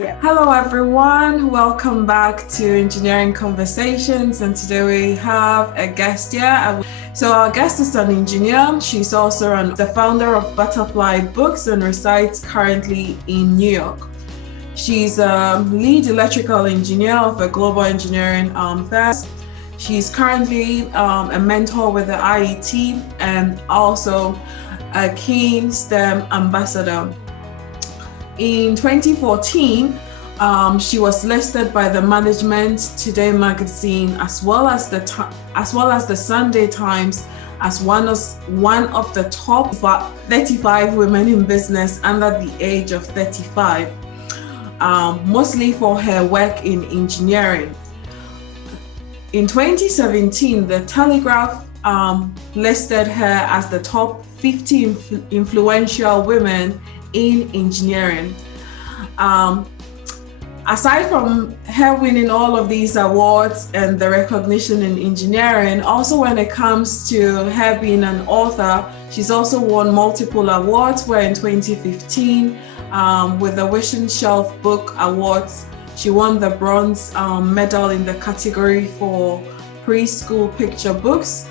Yeah. Hello everyone, welcome back to Engineering Conversations, and today we have a guest here. So our guest is an engineer. She's also the founder of Butterfly Books and resides currently in New York. She's a lead electrical engineer of a global engineering firm. She's currently a mentor with the IET and also a keen STEM ambassador. In 2014, she was listed by the Management Today magazine as well as the Sunday Times as one of the top 35 women in business under the age of 35, mostly for her work in engineering. In 2017, the Telegraph listed her as the top 50 influential women in engineering. Aside from her winning all of these awards and the recognition in engineering, also when it comes to her being an author, she's also won multiple awards, where in 2015, with the Wishing Shelf Book Awards, she won the bronze medal in the category for preschool picture books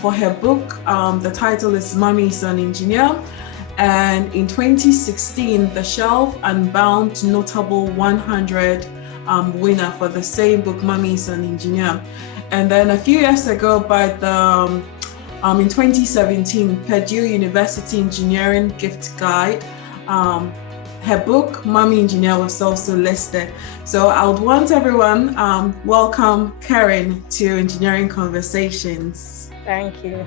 for her book. The title is Mommy's an Engineer. And in 2016, the Shelf and Bound Notable 100 winner for the same book, Mommy's an Engineer. And then a few years ago, in 2017, Purdue University Engineering Gift Guide, her book, Mommy Engineer, was also listed. So I would want everyone welcome Kerrine to Engineering Conversations. Thank you.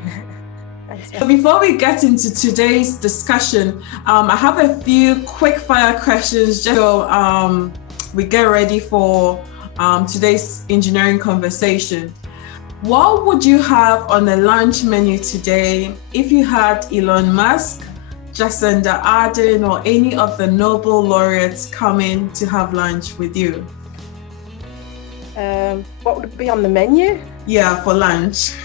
So before we get into today's discussion, I have a few quick fire questions just so we get ready for today's engineering conversation. What would you have on the lunch menu today if you had Elon Musk, Jacinda Ardern, or any of the Nobel laureates coming to have lunch with you? What would be on the menu? Yeah, for lunch.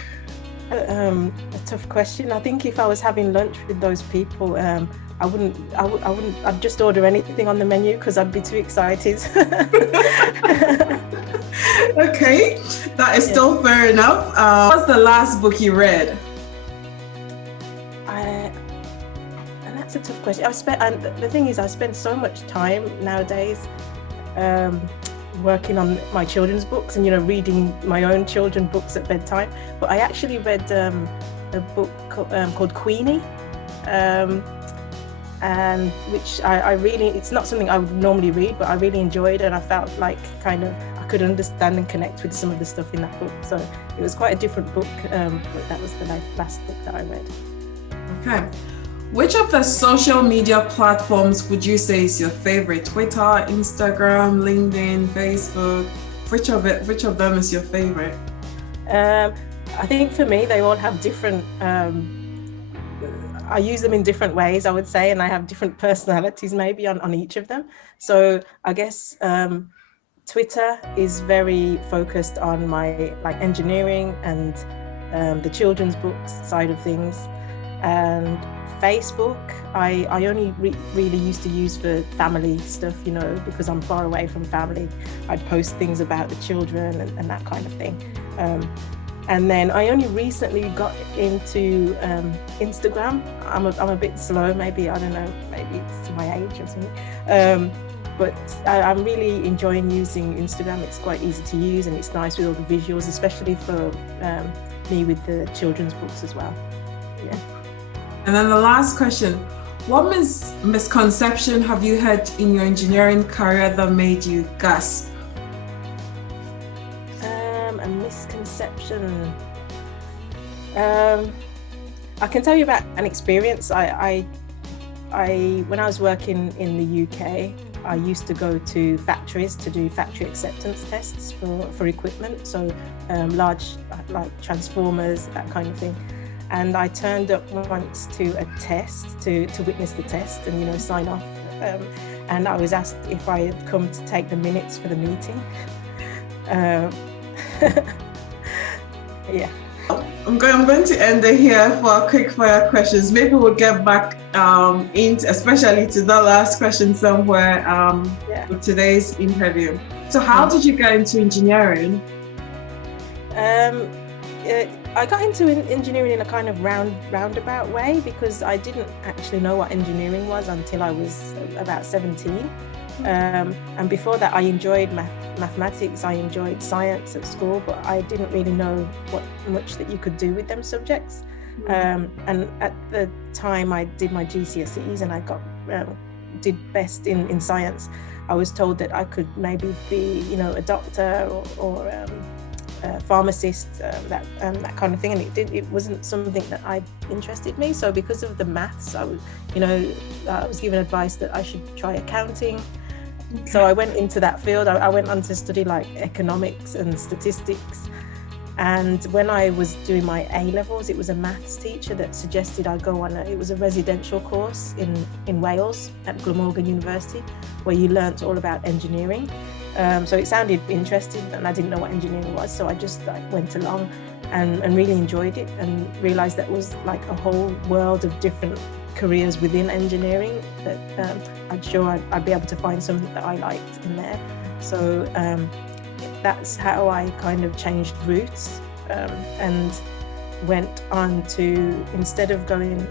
A tough question. I think if I was having lunch with those people, I'd just order anything on the menu because I'd be too excited. Okay, that is still fair enough. What's the last book you read? And that's a tough question. And the thing is, I spend so much time nowadays working on my children's books and reading my own children's books at bedtime. But I actually read a book called Queenie, and which I really, it's not something I would normally read, but I really enjoyed it, and I felt like kind of I could understand and connect with some of the stuff in that book. So it was quite a different book, but that was the last book that I read. Okay. Which of the social media platforms would you say is your favorite? Twitter, Instagram, LinkedIn, Facebook? Which of them is your favorite? I think for me, they all have different, I use them in different ways, I would say, and I have different personalities maybe on each of them. So I guess Twitter is very focused on my engineering and the children's books side of things. And Facebook, I only really used to use for family stuff, because I'm far away from family. I'd post things about the children and that kind of thing. And then I only recently got into Instagram. I'm a bit slow, maybe, I don't know, maybe it's my age or something. But I'm really enjoying using Instagram. It's quite easy to use and it's nice with all the visuals, especially for me with the children's books as well. Yeah. And then the last question, what misconception have you had in your engineering career that made you gasp? A misconception. I can tell you about an experience. I when I was working in the UK, I used to go to factories to do factory acceptance tests for equipment. So large like transformers, that kind of thing. And I turned up once to a test to witness the test and sign off. And I was asked if I had come to take the minutes for the meeting. Yeah. I'm going to end it here for quick fire questions. Maybe we'll get back into, especially to the last question somewhere for today's interview. So how did you get into engineering? I got into engineering in a kind of roundabout way because I didn't actually know what engineering was until I was about 17. And before that, I enjoyed mathematics, I enjoyed science at school, but I didn't really know what much that you could do with them subjects. And at the time I did my GCSEs and I did best in science. I was told that I could maybe be, a doctor or a pharmacist, that kind of thing, and it wasn't something that interested me. So because of the maths, I was given advice that I should try accounting. Okay. So I went into that field. I went on to study like economics and statistics. And when I was doing my A-levels, it was a maths teacher that suggested I go on it was a residential course in Wales at Glamorgan University, where you learnt all about engineering. So it sounded interesting and I didn't know what engineering was. So I just went along and really enjoyed it and realized that was like a whole world of different careers within engineering that I'm sure I'd be able to find something that I liked in there. So that's how I kind of changed routes and went on to, instead of going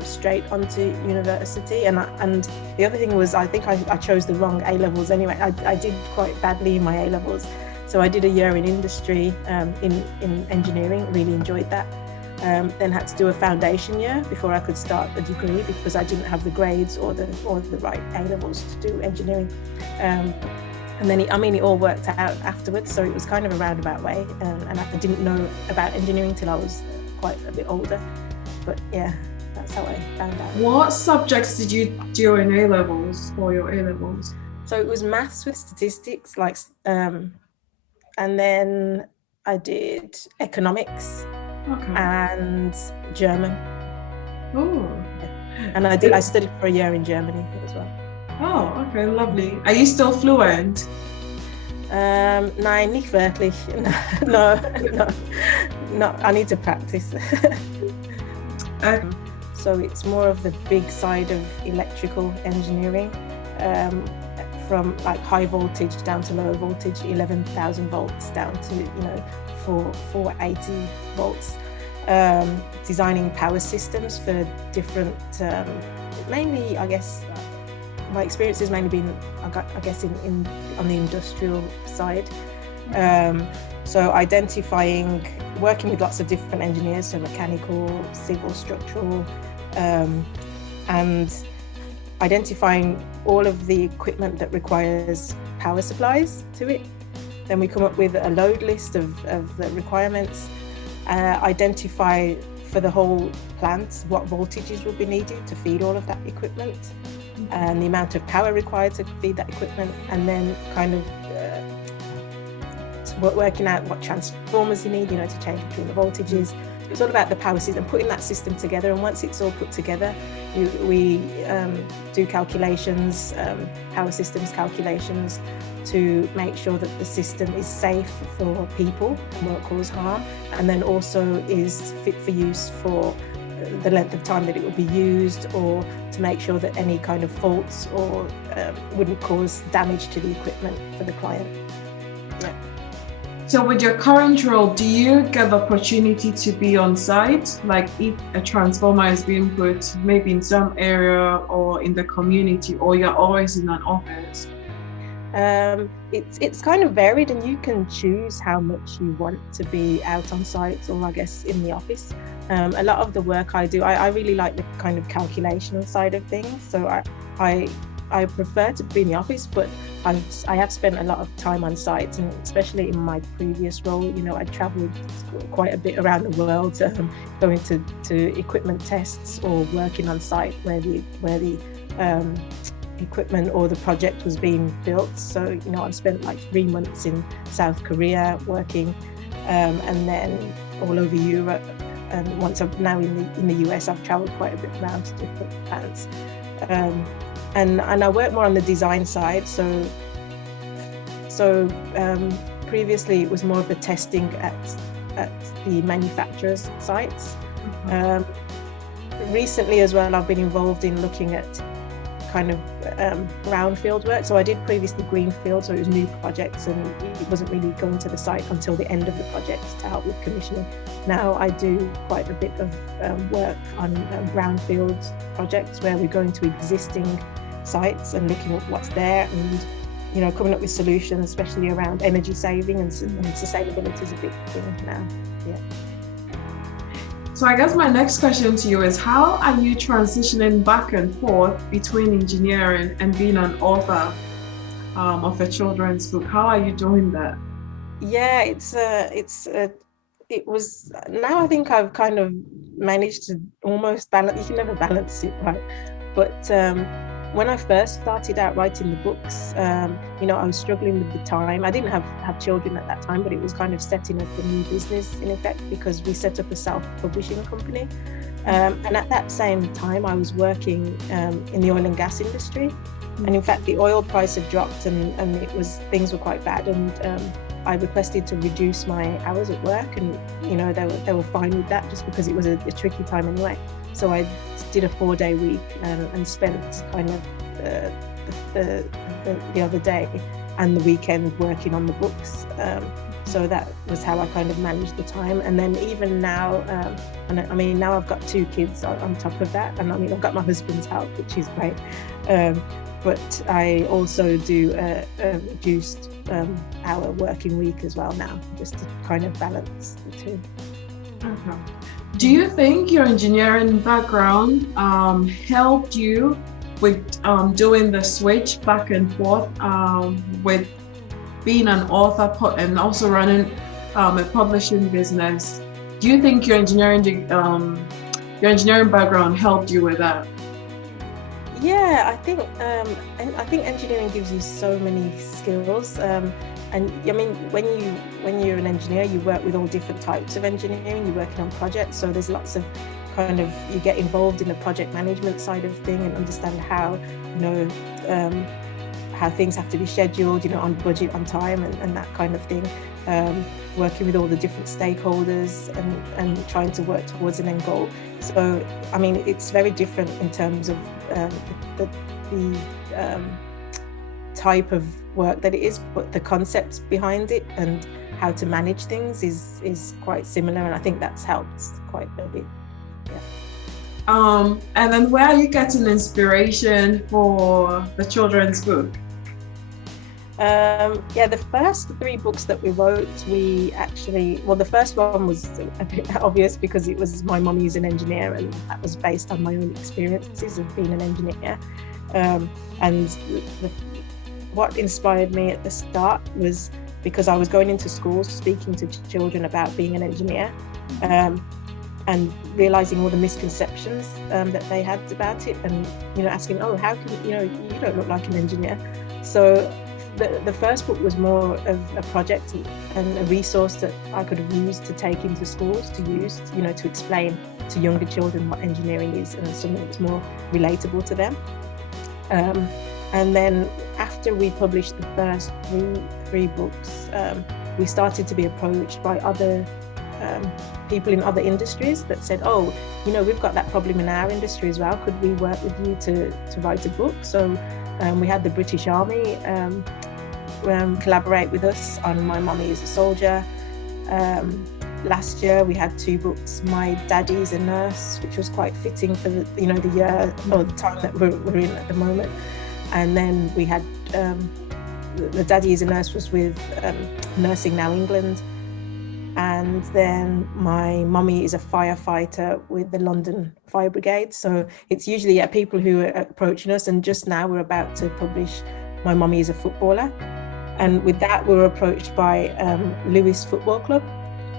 straight onto university, and the other thing was I think I chose the wrong A-levels anyway. I did quite badly in my A-levels, so I did a year in industry in engineering, really enjoyed that. Then had to do a foundation year before I could start a degree because I didn't have the grades or the right A-levels to do engineering. And then it all worked out afterwards, so it was kind of a roundabout way, and I didn't know about engineering till I was quite a bit older. But yeah, that's how I found out. What subjects did you do in A-levels for your A-levels? So it was maths with statistics, and then I did economics and German. Oh. Yeah. And I studied for a year in Germany as well. Oh, okay, lovely. Are you still fluent? Nein, nicht wirklich. No, I need to practice. So it's more of the big side of electrical engineering, from like high voltage down to low voltage, 11,000 volts down to 480 volts. Designing power systems for different, mainly I guess. My experience has mainly been, I guess, in on the industrial side. So working with lots of different engineers, so mechanical, civil, structural, and identifying all of the equipment that requires power supplies to it. Then we come up with a load list of the requirements, identify for the whole plant what voltages will be needed to feed all of that equipment, and the amount of power required to feed that equipment, and then kind of working out what transformers you need, to change between the voltages. So it's all about the power system, putting that system together, and once it's all put together, we do calculations, power systems calculations, to make sure that the system is safe for people and won't cause harm, and then also is fit for use for the length of time that it will be used, or to make sure that any kind of faults or wouldn't cause damage to the equipment for the client. Yeah. So with your current role, do you get the opportunity to be on site? Like if a transformer is being put maybe in some area or in the community, or you're always in an office? It's kind of varied, and you can choose how much you want to be out on site or I guess in the office. A lot of the work I do, I really like the kind of calculation side of things. So I prefer to be in the office, but I have spent a lot of time on site, and especially in my previous role, I traveled quite a bit around the world, going to equipment tests or working on site where the equipment or the project was being built. So I've spent like 3 months in South Korea working, and then all over Europe, and once I'm now in the US, I've traveled quite a bit around to different plants, and I work more on the design side. So previously it was more of the testing at at the manufacturers' sites. Recently as well, I've been involved in looking at kind of brownfield work. So I did previously greenfield, so it was new projects, and it wasn't really going to the site until the end of the project to help with commissioning. Now I do quite a bit of work on brownfield projects where we're going to existing sites and looking at what's there, and coming up with solutions, especially around energy saving, and sustainability is a big thing now. Yeah. So I guess my next question to you is, how are you transitioning back and forth between engineering and being an author of a children's book? How are you doing that? Yeah, now I think I've kind of managed to almost balance. You can never balance it, right? But when I first started out writing the books, I was struggling with the time. I didn't have children at that time, but it was kind of setting up a new business in effect, because we set up a self-publishing company. And at that same time, I was working in the oil and gas industry. And in fact, the oil price had dropped, and things were quite bad. And I requested to reduce my hours at work, and they were fine with that, just because it was a tricky time anyway. So I did a 4-day week and spent kind of the other day and the weekend working on the books. So that was how I kind of managed the time. And then even now, now I've got 2 kids on top of that, and I've got my husband's help, which is great. But I also do a reduced hour working week as well now, just to kind of balance the two. Okay. Do you think your engineering background helped you with doing the switch back and forth with being an author and also running a publishing business? Do you think your engineering background helped you with that? Yeah, I think engineering gives you so many skills. And I mean, when you're an engineer, you work with all different types of engineering. You're working on projects, so there's lots of you get involved in the project management side of thing and understand how how things have to be scheduled, on budget, on time, and that kind of thing. Working with all the different stakeholders and trying to work towards an end goal. So I mean, it's very different in terms of the type of work that it is, but the concepts behind it and how to manage things is quite similar, and I think that's helped quite a bit. Yeah. And then where are you getting inspiration for the children's book? The first 3 books that we wrote, the first one was a bit obvious because it was my mum is an engineer, and that was based on my own experiences of being an engineer. And what inspired me at the start was because I was going into schools speaking to children about being an engineer, and realizing all the misconceptions that they had about it, and asking, how can you don't look like an engineer. So the first book was more of a project and a resource that I could have used to take into schools to use, to explain to younger children what engineering is, and something that's more relatable to them. And then after we published the first three books, we started to be approached by other people in other industries that said, we've got that problem in our industry as well. Could we work with you to write a book? So we had the British Army collaborate with us on My Mummy is a Soldier. Last year we had 2 books, My Daddy's a Nurse, which was quite fitting for the year or the time that we're in at the moment. And then we had the Daddy is a Nurse was with Nursing Now England. And then My Mummy is a Firefighter with the London Fire Brigade. So it's usually people who are approaching us, and just now we're about to publish My Mummy is a Footballer. And with that, we were approached by Lewis Football Club,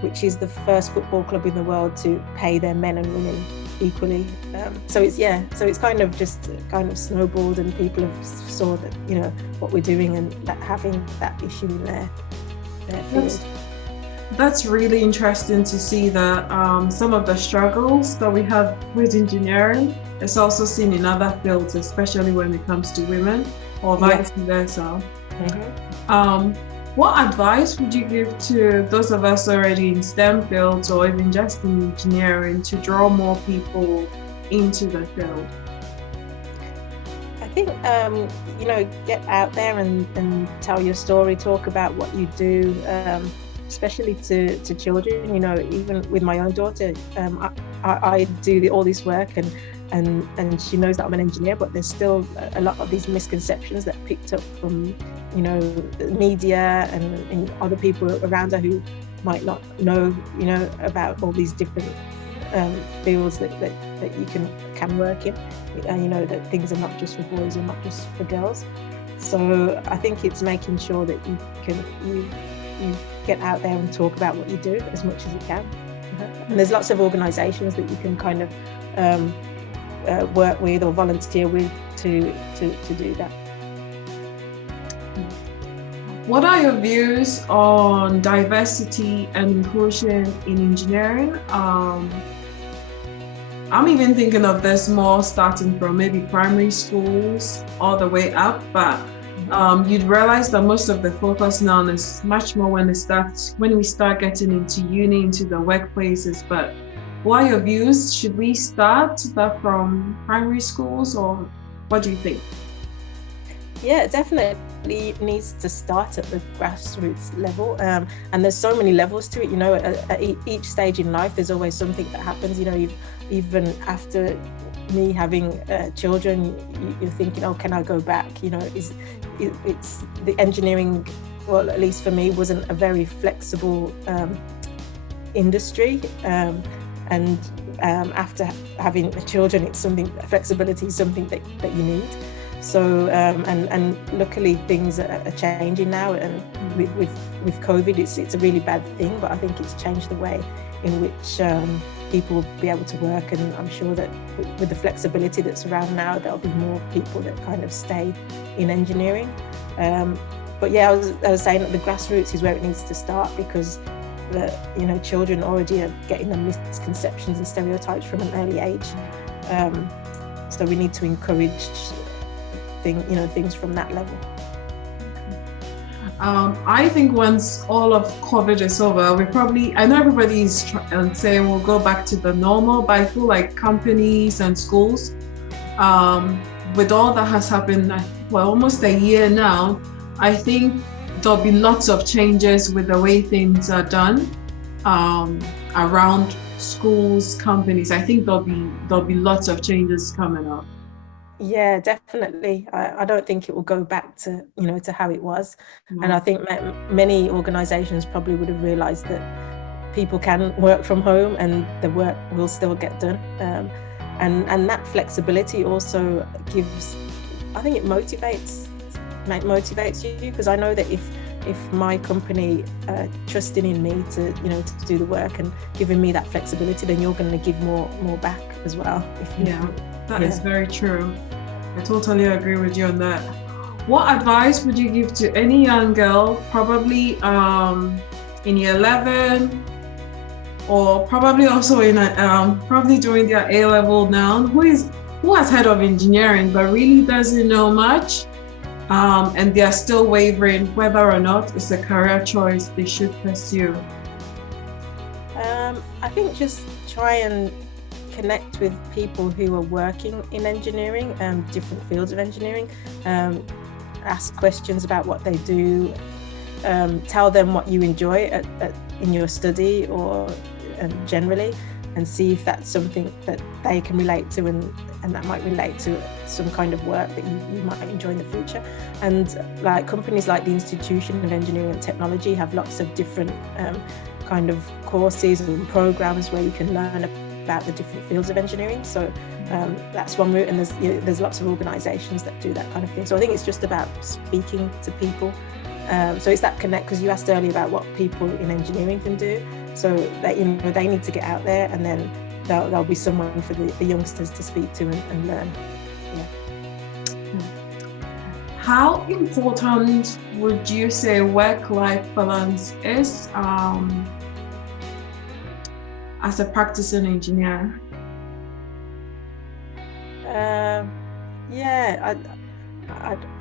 which is the first football club in the world to pay their men and women equally. So it's kind of just snowballed, and people have saw that what we're doing, and that having that issue in their field. That's really interesting to see that some of the struggles that we have with engineering is also seen in other fields, especially when it comes to women, or vice versa. Mm-hmm. What advice would you give to those of us already in STEM fields or even just in engineering to draw more people into the field? I think, get out there and tell your story, talk about what you do, especially to children. Even with my own daughter, I do all this work and she knows that I'm an engineer, but there's still a lot of these misconceptions that picked up from, the media and other people around her who might not know, about all these different fields that you can work in. That things are not just for boys and not just for girls. So I think it's making sure that you get out there and talk about what you do as much as you can. And there's lots of organisations that you can kind of work with or volunteer with to do that. What are your views on diversity and inclusion in engineering? I'm even thinking of this more starting from maybe primary schools all the way up, but you'd realize that most of the focus now is much more when we start getting into uni, into the workplaces. But what are your views? Should we start that from primary schools, or what do you think? Yeah, it definitely needs to start at the grassroots level. And there's so many levels to it. At each stage in life, there's always something that happens. Even after me having children, you're thinking, oh, can I go back? It's the engineering, well, at least for me, wasn't a very flexible industry. And after having children, it's flexibility is something that you need. So and luckily things are changing now, and with COVID, it's a really bad thing, but I think it's changed the way in which people will be able to work, and I'm sure that with the flexibility that's around now, there'll be more people that kind of stay in engineering. But yeah, I was saying that the grassroots is where it needs to start, because children already are getting the misconceptions and stereotypes from an early age. So we need to encourage things from that level. I think once all of COVID is over, I know everybody is saying we'll go back to the normal, but I feel like companies and schools, with all that has happened, almost a year now, I think there'll be lots of changes with the way things are done around schools, companies. I think there'll be lots of changes coming up. Yeah, definitely. I don't think it will go back to to how it was. And I think many organizations probably would have realized that people can work from home and the work will still get done. And that flexibility also I think it motivates you, because I know that if my company trusting in me to do the work and giving me that flexibility, then you're going to give more back as well. That is very true. I totally agree with you on that. What advice would you give to any young girl, probably in year 11, or probably also in probably during their A level now, who has heard of engineering but really doesn't know much, and they are still wavering whether or not it's a career choice they should pursue? I think just try and connect with people who are working in engineering, different fields of engineering. Ask questions about what they do. Tell them what you enjoy in your study or generally, and see if that's something that they can relate to, and that might relate to some kind of work that you might enjoy in the future. And like companies like the Institution of Engineering and Technology have lots of different kind of courses and programs where you can learn about the different fields of engineering. So that's one route, and there's lots of organizations that do that kind of thing. So I think it's just about speaking to people. So it's that connect, because you asked earlier about what people in engineering can do. So that they need to get out there, and then there'll be someone for the youngsters to speak to and learn. Yeah. How important would you say work-life balance is as a practicing engineer? I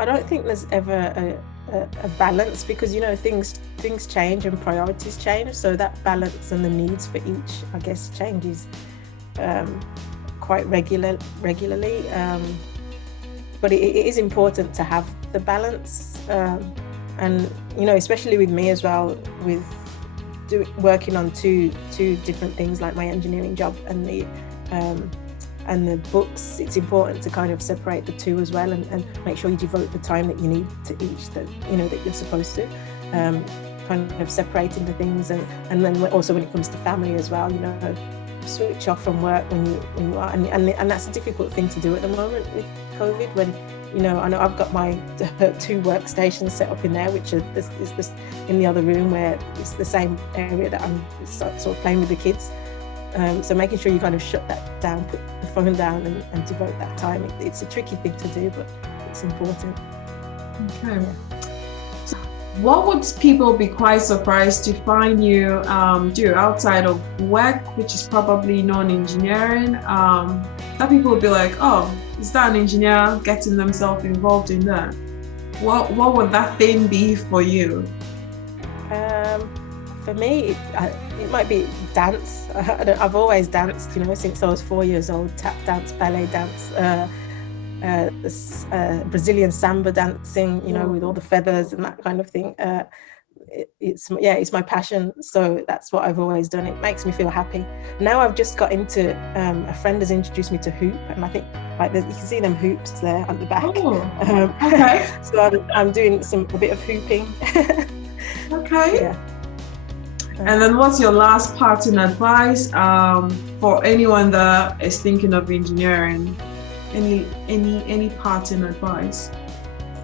don't think there's ever a balance, because things change and priorities change, so that balance and the needs for each, I guess, changes quite regularly, but it is important to have the balance, and especially with me as well, with working on two different things, like my engineering job and the books. It's important to kind of separate the two as well, and make sure you devote the time that you need to each, that you're supposed to, kind of separating the things, and then also when it comes to family as well, switch off from work when you are, and that's a difficult thing to do at the moment with COVID, when I know I've got my 2 workstations set up in there, which is this in the other room, where it's the same area that I'm sort of playing with the kids. So making sure you kind of shut that down, put the phone down, and devote that time. It's a tricky thing to do, but it's important. Okay. So what would people be quite surprised to find you do outside of work, which is probably non-engineering? That people will be like, oh, is that an engineer getting themselves involved in that? What would that thing be for you? For me, it might be dance. I've always danced, since I was 4 years old. Tap dance, ballet dance, Brazilian samba dancing, with all the feathers and that kind of thing. It's my passion, so that's what I've always done. It makes me feel happy. Now I've just got into, a friend has introduced me to hoop, and I think you can see them hoops there at the back. Oh, okay. So I'm doing a bit of hooping. Okay. Yeah. And then what's your last parting advice for anyone that is thinking of engineering? Any parting advice?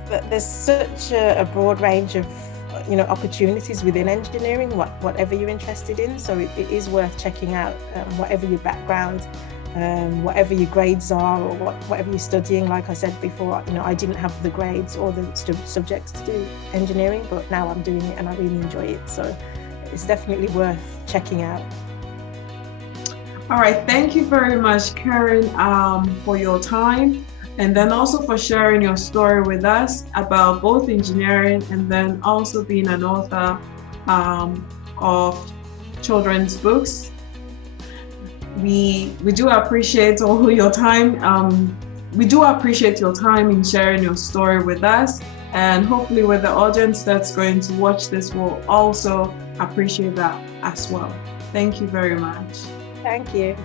But there's such a broad range of opportunities within engineering, whatever you're interested in. So it is worth checking out, whatever your background, whatever your grades are, or whatever you're studying. Like I said before, I didn't have the grades or the subjects to do engineering, but now I'm doing it and I really enjoy it. So it's definitely worth checking out. All right, thank you very much, Kerrine, for your time, and then also for sharing your story with us about both engineering and then also being an author of children's books. We do appreciate all your time. We do appreciate your time in sharing your story with us, and hopefully with the audience that's going to watch this will also appreciate that as well. Thank you very much. Thank you.